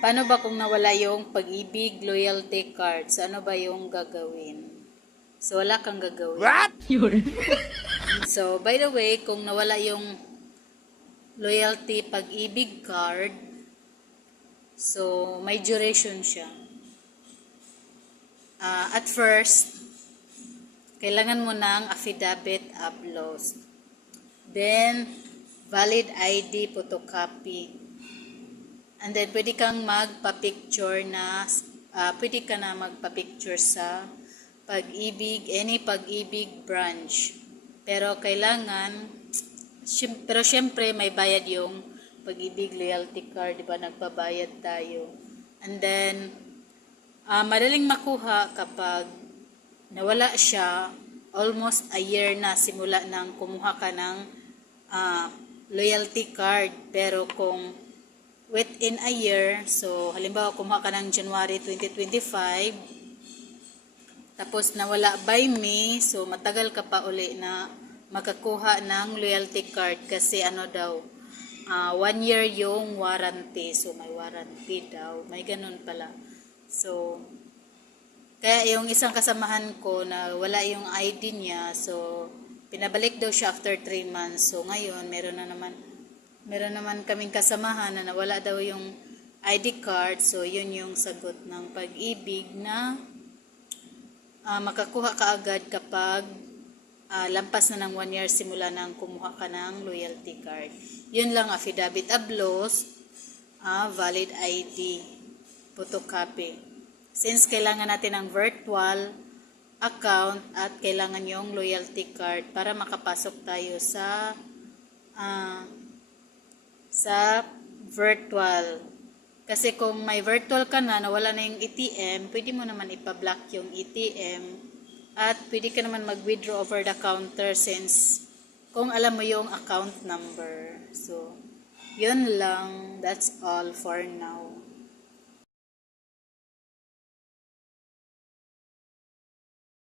Paano ba kung nawala yung pag-ibig loyalty cards? Ano ba yung gagawin? So, wala kang gagawin. What? So, by the way, kung nawala yung loyalty pag-ibig card, so, may duration siya. Ah, at first, kailangan mo ng affidavit of loss. Then, valid ID photocopy. And then, pwede kang magpa-picture na, ah, pwede ka na magpa-picture sa pag-ibig, any pag-ibig branch. Pero kailangan, pero syempre may bayad yung pag-ibig loyalty card, di ba? Nagbabayad tayo. And then, ah, madaling makuha kapag nawala siya almost a year na simula nang kumuha ka ng ah, loyalty card. Pero kung within a year, so halimbawa kumuha ka ng January 2025, tapos nawala by May, so matagal ka pa uli na makakuha ng loyalty card kasi ano daw, ah, one year yung warranty. So may warranty daw, may ganun pala. So, kaya yung isang kasamahan ko na wala yung ID niya, so pinabalik daw siya after 3 months. So ngayon, meron na naman meron naman kaming kasamahan na nawala daw yung ID card. So yun yung sagot ng pag-ibig na ah, makakuha ka agad kapag ah, lampas na ng 1 year simula nang kumuha ka ng loyalty card. Yun lang affidavit of loss, ah, valid ID, photocopy. Since kailangan natin ng virtual account at kailangan yung loyalty card para makapasok tayo sa ah, sa virtual. Kasi kung may virtual ka na, nawala na yung ATM, pwede mo naman ipa-block yung ATM at pwede ka naman mag-withdraw over the counter since kung alam mo yung account number. So, yun lang. That's all for now.